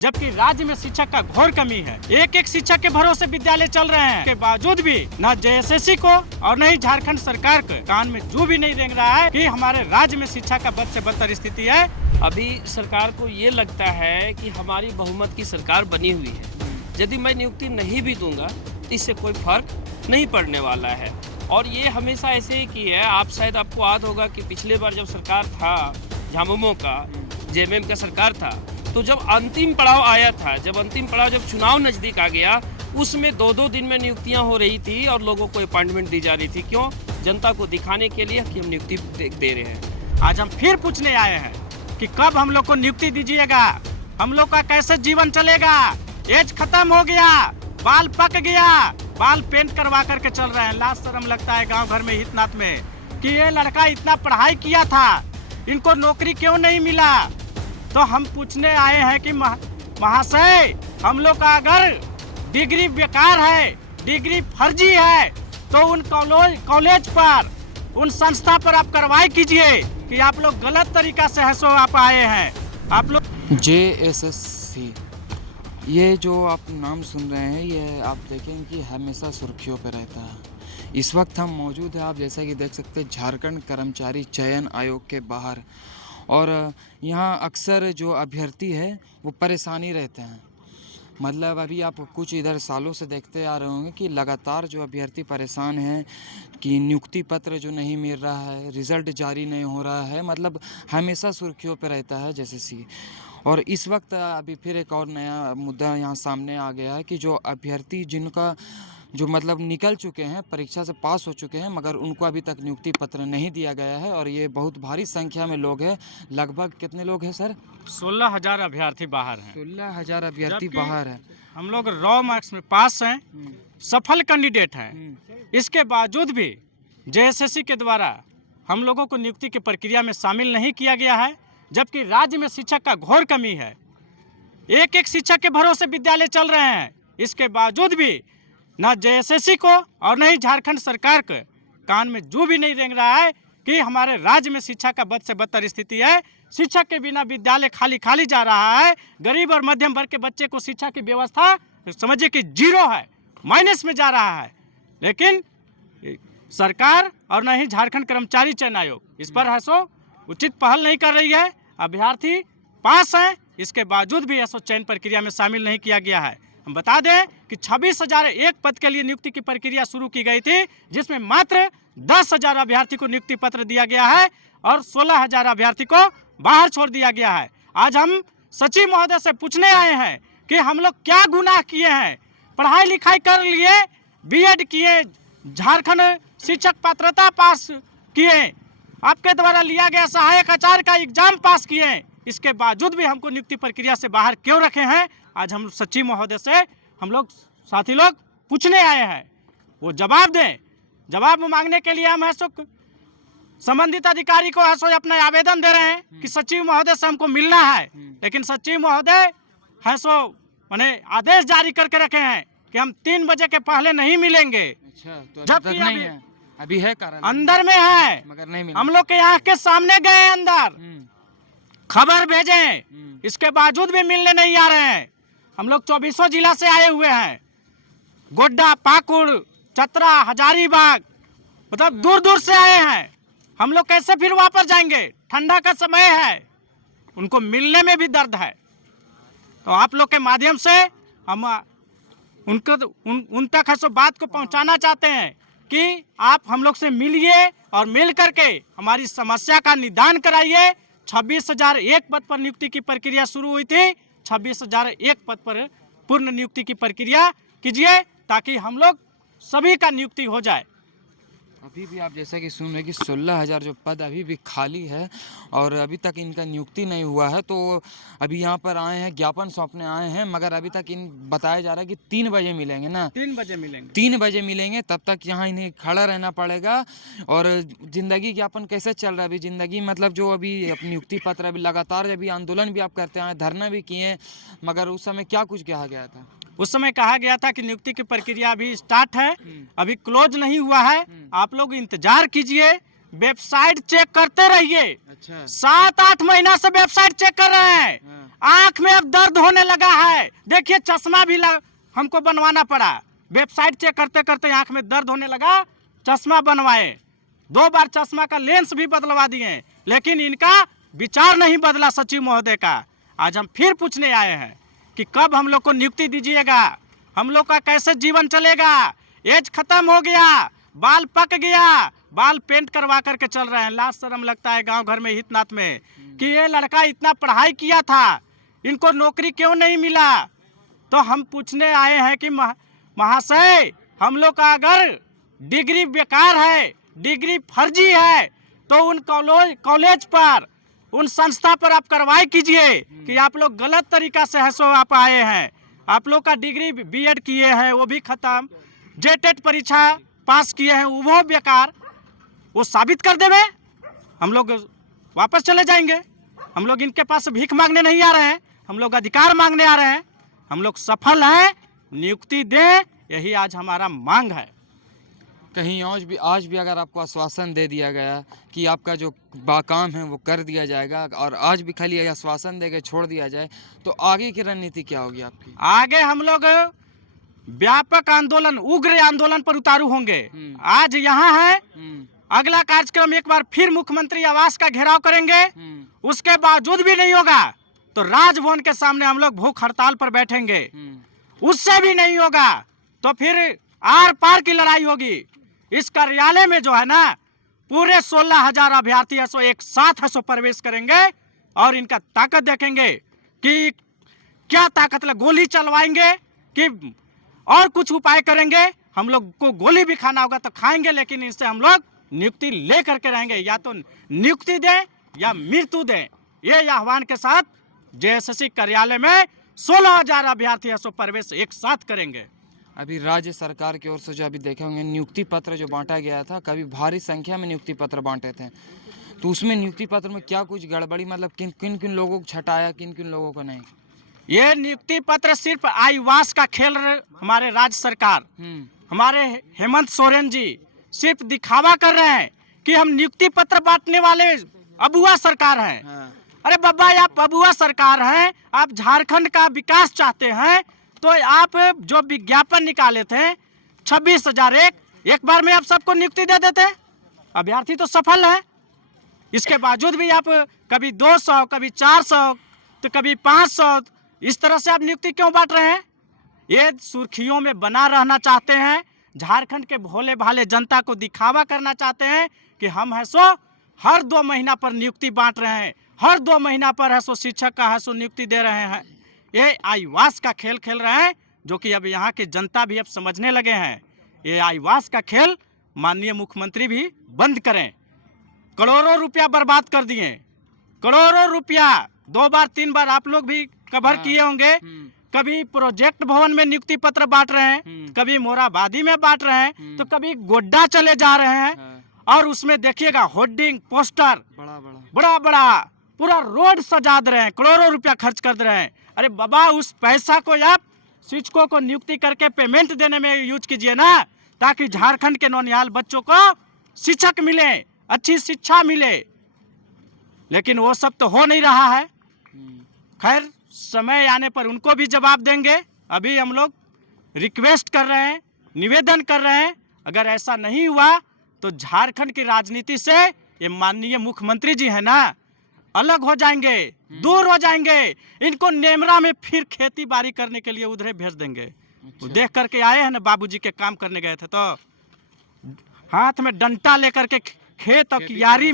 जबकि राज्य में शिक्षक का घोर कमी है। एक एक शिक्षक के भरोसे विद्यालय चल रहे हैं के बावजूद भी न जेएसएससी को और न ही झारखंड सरकार को कान में जू भी नहीं रेंग रहा है कि हमारे राज्य में शिक्षा का बद से बदतर स्थिति है। अभी सरकार को ये लगता है कि हमारी बहुमत की सरकार बनी हुई है, यदि मैं नियुक्ति नहीं भी दूंगा तो इससे कोई फर्क नहीं पड़ने वाला है। और ये हमेशा ऐसे ही की है। शायद आपको याद होगा कि पिछले बार जब सरकार था झामुमो का, जेएमएम का सरकार था, तो जब अंतिम पड़ाव आया था, जब चुनाव नज़दीक आ गया, उसमें 2-2 दिन में नियुक्तियां हो रही थी और लोगों को अपॉइंटमेंट दी जा रही थी। क्यों? जनता को दिखाने के लिए कि हम नियुक्ति दे रहे हैं। आज हम फिर पूछने आए हैं कि कब हम लोग को नियुक्ति दीजिएगा, हम लोग का कैसे जीवन चलेगा। एज खत्म हो गया, बाल पक गया, बाल पेंट करवा करके चल रहे हैं। लाज शर्म लगता है गांव घर में हितनाथ में कि ये लड़का इतना पढ़ाई किया था, इनको नौकरी क्यों नहीं मिला। तो हम पूछने आए हैं कि महाशय, हम लोग का अगर डिग्री बेकार है, डिग्री फर्जी है, तो उन कॉलेज पर, उन संस्था पर आप कार्रवाई कीजिए कि आप लोग गलत तरीका से है सो आप आए हैं। आप लोग जेएसएससी, ये जो आप नाम सुन रहे हैं, ये आप देखें कि हमेशा सुर्खियों पे रहता है। इस वक्त हम मौजूद हैं, आप जैसा कि देख सकते हैं, झारखंड कर्मचारी चयन आयोग के बाहर। और यहाँ अक्सर जो अभ्यर्थी है वो परेशानी रहते हैं। मतलब अभी आप कुछ इधर सालों से देखते आ रहे होंगे कि लगातार जो अभ्यर्थी परेशान हैं कि नियुक्ति पत्र जो नहीं मिल रहा है, रिज़ल्ट जारी नहीं हो रहा है, मतलब हमेशा सुर्खियों पे रहता है जेएसएससी। और इस वक्त अभी फिर एक और नया मुद्दा यहाँ सामने आ गया है कि जो अभ्यर्थी जिनका जो मतलब निकल चुके हैं, परीक्षा से पास हो चुके हैं, मगर उनको अभी तक नियुक्ति पत्र नहीं दिया गया है। और ये बहुत भारी संख्या में लोग हैं। लगभग कितने लोग हैं सर? 16,000 अभ्यर्थी बाहर हैं। 16,000 अभ्यर्थी बाहर है। हम लोग रॉ मार्क्स में पास हैं, सफल कैंडिडेट हैं। इसके बावजूद भी जेएसएससी के द्वारा हम लोगों को नियुक्ति की प्रक्रिया में शामिल नहीं किया गया है, जबकि राज्य में शिक्षक का घोर कमी है। एक एक शिक्षक के भरोसे विद्यालय चल रहे हैं। इसके बावजूद भी न जेएसएससी को और न ही झारखंड सरकार को कान में जू भी नहीं रेंग रहा है कि हमारे राज्य में शिक्षा का बद से बदतर स्थिति है। शिक्षक के बिना विद्यालय खाली खाली जा रहा है। गरीब और मध्यम वर्ग के बच्चे को शिक्षा की व्यवस्था समझिए कि जीरो है, माइनस में जा रहा है। लेकिन सरकार और न ही झारखंड कर्मचारी चयन आयोग इस पर है सो उचित पहल नहीं कर रही है। अभ्यर्थी पास हैं, इसके बावजूद भी ऐसा चयन प्रक्रिया में शामिल नहीं किया गया है। हम बता दें कि 26,001 पद के लिए नियुक्ति की प्रक्रिया शुरू की गई थी, जिसमें मात्र 10,000 अभ्यर्थी को नियुक्ति पत्र दिया गया है और 16,000 अभ्यर्थी को बाहर छोड़ दिया गया है। आज हम सचिव महोदय से पूछने आए हैं कि हम लोग क्या गुनाह किए हैं। पढ़ाई लिखाई कर लिए, बीएड किए, झारखंड शिक्षक पात्रता पास किए, आपके द्वारा लिया गया सहायक आचार्य का एग्जाम पास किए, इसके बावजूद भी हमको नियुक्ति प्रक्रिया से बाहर क्यों रखे हैं। आज हम सचिव महोदय से हम लोग साथी लोग पूछने आए हैं, वो जवाब दें। जवाब मांगने के लिए हम है सो संबंधित अधिकारी को है सो अपना आवेदन दे रहे हैं कि सचिव महोदय से हमको मिलना है। लेकिन सचिव महोदय है सो माने आदेश जारी करके रखे हैं कि हम 3 बजे के पहले नहीं मिलेंगे। अच्छा, तो जबकि नहीं है, अभी है कारण अंदर में है, मगर नहीं मिला। हम लोग के यहाँ के सामने गए अंदर, खबर भेजे, इसके बावजूद भी मिलने नहीं आ रहे हैं। हम लोग 24 जिला से आए हुए हैं, गोड्डा, पाकुड़, चतरा, हजारीबाग, मतलब दूर दूर से आए हैं। हम लोग कैसे फिर वापस जाएंगे? ठंडा का समय है, उनको मिलने में भी दर्द है। तो आप लोग के माध्यम से हम उनको उन तक है सो बात को पहुंचाना चाहते हैं कि आप हम लोग से मिलिए और मिल करके हमारी समस्या का निदान कराइए। 26,001 पद पर नियुक्ति की प्रक्रिया शुरू हुई थी, 26,001 पद पर पूर्ण नियुक्ति की प्रक्रिया कीजिए ताकि हम लोग सभी का नियुक्ति हो जाए। अभी भी आप जैसा कि सुन रहे हैं कि 16,000 जो पद अभी भी खाली है और अभी तक इनका नियुक्ति नहीं हुआ है। तो अभी यहाँ पर आए हैं, ज्ञापन सौंपने आए हैं, मगर अभी तक इन बताया जा रहा है कि 3 बजे मिलेंगे ना, 3 बजे मिलेंगे, 3 बजे मिलेंगे। तब तक यहाँ इन्हें खड़ा रहना पड़ेगा। और जिंदगी ज्ञापन कैसे चल रहा है अभी? जिंदगी मतलब जो अभी नियुक्ति पत्र अभी लगातार अभी आंदोलन भी आप करते आए, धरना भी किए, मगर उस समय क्या कुछ कहा गया था? उस समय कहा गया था कि नियुक्ति की प्रक्रिया अभी स्टार्ट है, अभी क्लोज नहीं हुआ है, आप लोग इंतजार कीजिए, वेबसाइट चेक करते रहिए। अच्छा, 7-8 महीना से वेबसाइट चेक कर रहे हैं। आंख में अब दर्द होने लगा है। देखिए चश्मा भी हमको बनवाना पड़ा, वेबसाइट चेक करते करते आंख में दर्द होने लगा, चश्मा बनवाए, 2 बार चश्मा का लेंस भी बदलवा दिए, लेकिन इनका विचार नहीं बदला सचिव महोदय का। आज हम फिर पूछने आए हैं कि कब हम लोग को नियुक्ति दीजिएगा, हम लोग का कैसे जीवन चलेगा। एज खत्म हो गया, बाल पक गया, बाल पेंट करवा करके चल रहे हैं। लास्ट शर्म लगता है गांव घर में हितनाथ में कि ये लड़का इतना पढ़ाई किया था, इनको नौकरी क्यों नहीं मिला। तो हम पूछने आए हैं कि महाशय, हम लोग का अगर डिग्री बेकार है, डिग्री फर्जी है, तो उन कॉलेज पर, उन संस्था पर आप कार्रवाई कीजिए कि आप लोग गलत तरीका से है सो आप आए हैं। आप लोग का डिग्री बीएड किए हैं वो भी खत्म, जेटेट परीक्षा पास किए हैं वो बेकार, वो साबित कर देवे, हम लोग वापस चले जाएंगे। हम लोग इनके पास भीख मांगने नहीं आ रहे हैं, हम लोग अधिकार मांगने आ रहे हैं। हम लोग सफल हैं, नियुक्ति दें, यही आज हमारा मांग है। कहीं आज भी अगर आपको आश्वासन दे दिया गया कि आपका जो काम है वो कर दिया जाएगा, और आज भी खाली आश्वासन दे के छोड़ दिया जाए, तो आगे की रणनीति क्या होगी आपकी? आगे हम लोग व्यापक आंदोलन, उग्र आंदोलन पर उतारू होंगे। आज यहाँ है, अगला कार्यक्रम एक बार फिर मुख्यमंत्री आवास का घेराव करेंगे। उसके बावजूद भी नहीं होगा तो राजभवन के सामने हम लोग भूख हड़ताल पर बैठेंगे। उससे भी नहीं होगा तो फिर आर पार की लड़ाई होगी। इस कार्यालय में जो है ना, पूरे 16,000 अभ्यर्थी है सो एक साथ है सो प्रवेश करेंगे और इनका ताकत देखेंगे कि क्या ताकत है। गोली चलवाएंगे कि और कुछ उपाय करेंगे। हम लोग को गोली भी खाना होगा तो खाएंगे, लेकिन इनसे हम लोग नियुक्ति ले करके रहेंगे। या तो नियुक्ति दें या मृत्यु दें। ये आह्वान के साथ जेएसएससी कार्यालय में 16,000 अभ्यर्थी है सो प्रवेश एक साथ करेंगे। अभी राज्य सरकार की ओर से जो अभी देखे होंगे नियुक्ति पत्र जो बांटा गया था, कभी भारी संख्या में नियुक्ति पत्र बांटे थे, तो उसमें नियुक्ति पत्र में क्या कुछ गड़बड़ी, मतलब किन किन लोगों को छटाया, किन किन लोगों को नहीं? ये नियुक्ति पत्र सिर्फ आईवास का खेल हमारे राज्य सरकार, हमारे हेमंत सोरेन जी सिर्फ दिखावा कर रहे हैं कि हम नियुक्ति पत्र बांटने वाले अबुआ सरकार हैं। अरे बाबा, आप अबुआ सरकार हैं, आप झारखंड का विकास चाहते हैं, तो आप जो विज्ञापन निकाले थे 26,001, एक बार में आप सबको नियुक्ति दे देते। अभ्यर्थी तो सफल है, इसके बावजूद भी आप कभी 200, कभी 400, तो कभी 500, इस तरह से आप नियुक्ति क्यों बांट रहे हैं? ये सुर्खियों में बना रहना चाहते हैं, झारखंड के भोले भाले जनता को दिखावा करना चाहते हैं कि हम है सो हर 2 महीना पर नियुक्ति बांट रहे हैं, हर 2 महीना पर है सो शिक्षक का है सो नियुक्ति दे रहे हैं। ये आईवास का खेल खेल रहे हैं, जो कि अब यहाँ की जनता भी अब समझने लगे हैं। ये आईवास का खेल माननीय मुख्यमंत्री भी बंद करें। करोड़ों रुपया बर्बाद कर दिए, करोड़ों रुपया 2 बार 3 बार आप लोग भी कवर किए होंगे। कभी प्रोजेक्ट भवन में नियुक्ति पत्र बांट रहे हैं, कभी मोराबादी में बांट रहे हैं, तो कभी गोड्डा चले जा रहे हैं और उसमें देखिएगा होर्डिंग पोस्टर बड़ा बड़ा पूरा रोड सजा दे रहे हैं, करोड़ों रुपया खर्च कर दे रहे हैं। अरे बाबा, उस पैसा को आप शिक्षकों को नियुक्ति करके पेमेंट देने में यूज कीजिए ना, ताकि झारखंड के नौनिहाल बच्चों को शिक्षक मिले, अच्छी शिक्षा मिले। लेकिन वो सब तो हो नहीं रहा है। खैर, समय आने पर उनको भी जवाब देंगे। अभी हम लोग रिक्वेस्ट कर रहे हैं, निवेदन कर रहे हैं, अगर ऐसा नहीं हुआ तो झारखंड की राजनीति से ये माननीय मुख्यमंत्री जी है ना, अलग हो जाएंगे, दूर हो जाएंगे। इनको नेमरा में फिर खेती बाड़ी करने के लिए उधर भेज देंगे। अच्छा। देख करके आए हैं ना, बाबूजी के काम करने गए थे तो हाथ में डंटा लेकर के खेत और कियारी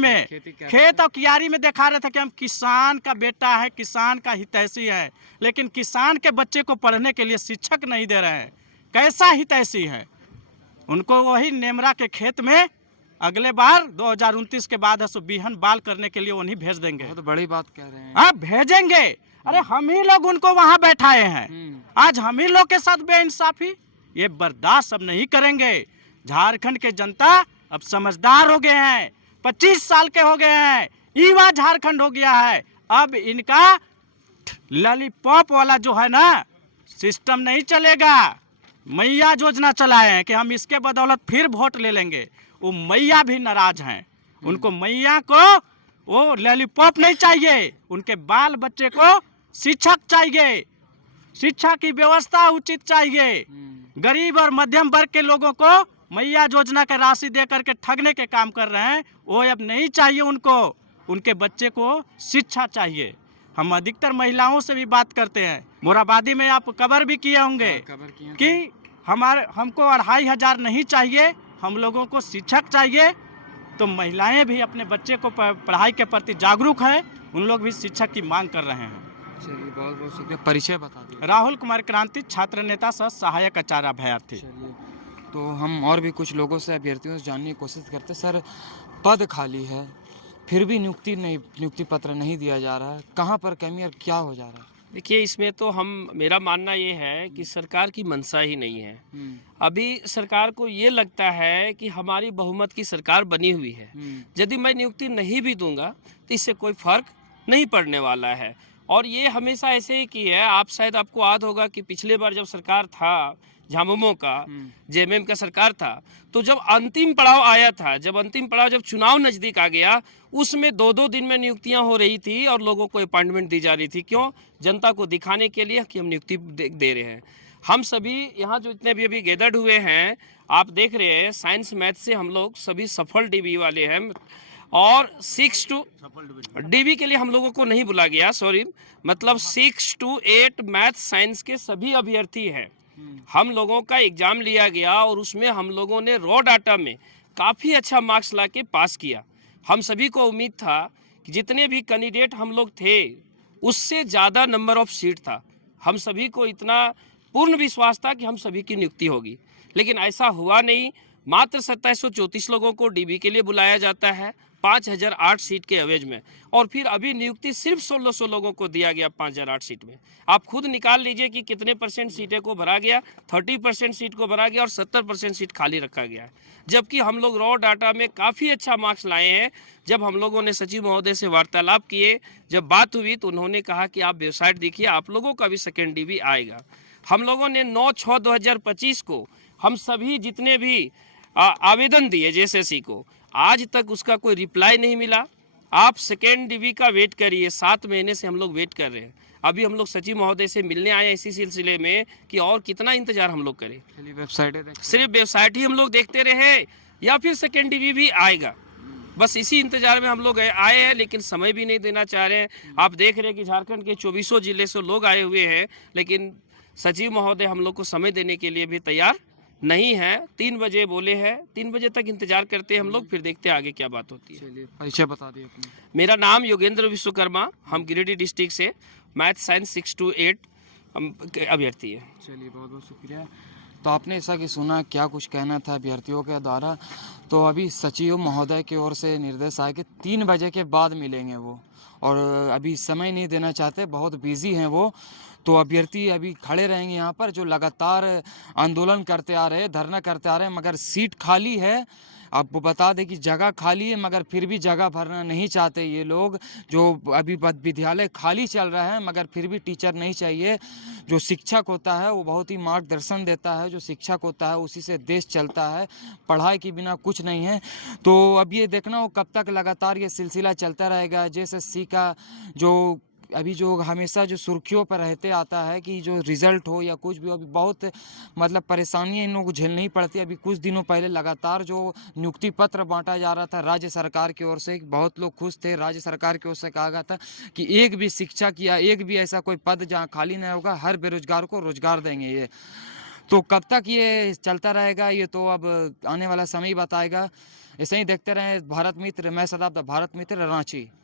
में दिखा रहे थे कि हम किसान का बेटा है, किसान का हितैषी है, लेकिन किसान के बच्चे को पढ़ने के लिए शिक्षक नहीं दे रहे हैं। कैसा हितैषी है? उनको वही नेमरा के खेत में अगले बार 2029 के बाद है सो बिहन बाल करने के लिए उन्हीं भेज देंगे। तो बड़ी बात कह रहे हैं। हाँ, भेजेंगे। अरे हम ही लोग उनको वहां बैठाए हैं, आज हम ही लोग के साथ बेइंसाफी, ये बर्दाश्त अब नहीं करेंगे। झारखंड के जनता अब समझदार हो गए हैं, 25 साल के हो गए हैं, युवा झारखंड हो गया है। अब इनका लॉलीपॉप वाला जो है ना सिस्टम नहीं चलेगा। मैया योजना चलाए हैं कि हम इसके बदौलत फिर वोट ले लेंगे। वो मैया भी नाराज हैं, उनको मैया को वो लॉलीपॉप नहीं चाहिए, उनके बाल बच्चे को शिक्षक चाहिए, शिक्षा की व्यवस्था उचित चाहिए। गरीब और मध्यम वर्ग के लोगों को मैया योजना का राशि दे करके ठगने के काम कर रहे हैं, वो अब नहीं चाहिए उनको। उनके बच्चे को शिक्षा चाहिए। हम अधिकतर महिलाओं से भी बात करते हैं। मोराबादी में आप कवर भी किए होंगे कि हमको 2500 नहीं चाहिए, हम लोगों को शिक्षक चाहिए। तो महिलाएं भी अपने बच्चे को पढ़ाई के प्रति जागरूक है, उन लोग भी शिक्षक की मांग कर रहे हैं। चलिए, बहुत बहुत शुक्रिया। परिचय बता दीजिए। राहुल कुमार क्रांति, छात्र नेता सह सहायक आचार्य अभ्यर्थी। चलिए, तो हम और भी कुछ लोगों से, अभ्यर्थियों से जानने की कोशिश करते। सर, पद खाली है, फिर भी नियुक्ति पत्र नहीं दिया जा रहा है, कहाँ पर कमी और क्या हो जा रहा है? देखिए, इसमें तो मेरा मानना ये है कि सरकार की मंशा ही नहीं है। अभी सरकार को ये लगता है कि हमारी बहुमत की सरकार बनी हुई है, यदि मैं नियुक्ति नहीं भी दूंगा तो इससे कोई फर्क नहीं पड़ने वाला है। और ये हमेशा ऐसे ही की है। आपको याद होगा कि पिछले बार जब सरकार था झामुमो का, जेएमएम का सरकार था, तो जब अंतिम पड़ाव आया था, जब चुनाव नजदीक आ गया, उसमें 2-2 दिन में नियुक्तियां हो रही थी और लोगों को अपॉइंटमेंट दी जा रही थी। क्यों? जनता को दिखाने के लिए कि हम नियुक्ति दे रहे हैं। हम सभी यहाँ जो इतने भी अभी गैदर्ड हुए हैं, आप देख रहे हैं, साइंस मैथ से हम लोग सभी सफल डीबी वाले हैं। और 6 to डीबी के लिए हम लोगों को नहीं बुला गया, सॉरी, मतलब 6 to 8 मैथ साइंस के सभी अभ्यर्थी हैं। हम लोगों का एग्जाम लिया गया और उसमें हम लोगों ने रॉ डाटा में काफ़ी अच्छा मार्क्स लाके पास किया। हम सभी को उम्मीद था कि जितने भी कैंडिडेट हम लोग थे, उससे ज़्यादा नंबर ऑफ सीट था। हम सभी को इतना पूर्ण विश्वास था कि हम सभी की नियुक्ति होगी, लेकिन ऐसा हुआ नहीं। मात्र 2734 लोगों को डीबी के लिए बुलाया जाता है 5008 सीट के एवरेज में, और फिर अभी नियुक्ति सिर्फ 1600 लोगों को दिया गया 5008 सीट में। आप खुद निकाल लीजिए कि कितने % सीटें को भरा गया। 30% सीट को भरा गया और 70% सीट खाली रखा गया है, जबकि हम लोग रॉ डाटा में काफ़ी अच्छा मार्क्स लाए हैं। जब हम लोगों ने सचिव महोदय से वार्तालाप किए, जब बात हुई, तो उन्होंने कहा कि आप वेबसाइट देखिए, आप लोगों का भी सेकेंड डीबी आएगा। हम लोगों ने 9/6/2025 को हम सभी जितने भी आवेदन दिए जेएसएससी को, आज तक उसका कोई रिप्लाई नहीं मिला। आप सेकेंड डीबी का वेट करिए, 7 महीने से हम लोग वेट कर रहे हैं। अभी हम लोग सचिव महोदय से मिलने आए हैं इसी सिलसिले में कि और कितना इंतजार हम लोग करें। सिर्फ वेबसाइट ही हम लोग देखते रहे या फिर सेकेंड डीबी भी आएगा, बस इसी इंतजार में हम लोग आए हैं, लेकिन समय भी नहीं देना चाह रहे हैं। आप देख रहे हैं कि झारखंड के 24 जिले से लोग आए हुए हैं, लेकिन सचिव महोदय हम लोग को समय देने के लिए भी तैयार नहीं है। 3 बजे बोले हैं, 3 बजे तक इंतजार करते हैं हम लोग, फिर देखते हैं आगे क्या बात होती है। चलिए, परिचय बता दिए अपने। मेरा नाम योगेंद्र विश्वकर्मा, हम गिरिडीह डिस्ट्रिक्ट से मैथ साइंस 6 to 8 हम अभ्यर्थी है। चलिए, बहुत बहुत शुक्रिया। तो आपने ऐसा कि सुना, क्या कुछ कहना था अभ्यर्थियों के द्वारा। तो अभी सचिव महोदय की ओर से निर्देश आए कि 3 बजे के बाद मिलेंगे वो, और अभी समय नहीं देना चाहते, बहुत बिजी हैं वो। तो अभ्यर्थी अभी खड़े रहेंगे यहाँ पर, जो लगातार आंदोलन करते आ रहे हैं, धरना करते आ रहे हैं, मगर सीट खाली है। आपको बता दें कि जगह खाली है, मगर फिर भी जगह भरना नहीं चाहते ये लोग। जो अभी विद्यालय खाली चल रहा है, मगर फिर भी टीचर नहीं चाहिए। जो शिक्षक होता है वो बहुत ही मार्गदर्शन देता है, जो शिक्षक होता है उसी से देश चलता है, पढ़ाई के बिना कुछ नहीं है। तो अब ये देखना हो कब तक लगातार ये सिलसिला चलता रहेगा। जेएसएससी का जो अभी जो हमेशा जो सुर्खियों पर रहते आता है कि जो रिज़ल्ट हो या कुछ भी हो, अभी बहुत मतलब परेशानियां इन लोगों को झेलनी पड़ती है। अभी कुछ दिनों पहले लगातार जो नियुक्ति पत्र बांटा जा रहा था राज्य सरकार की ओर से, बहुत लोग खुश थे। राज्य सरकार की ओर से कहा गया था कि एक भी शिक्षक या एक भी ऐसा कोई पद जहां खाली नहीं होगा, हर बेरोजगार को रोजगार देंगे ये। तो कब तक ये चलता रहेगा ये तो अब आने वाला समय ही बताएगा। ऐसे ही देखते रहें भारत मित्र। मैं सदाब द भारत मित्र, रांची।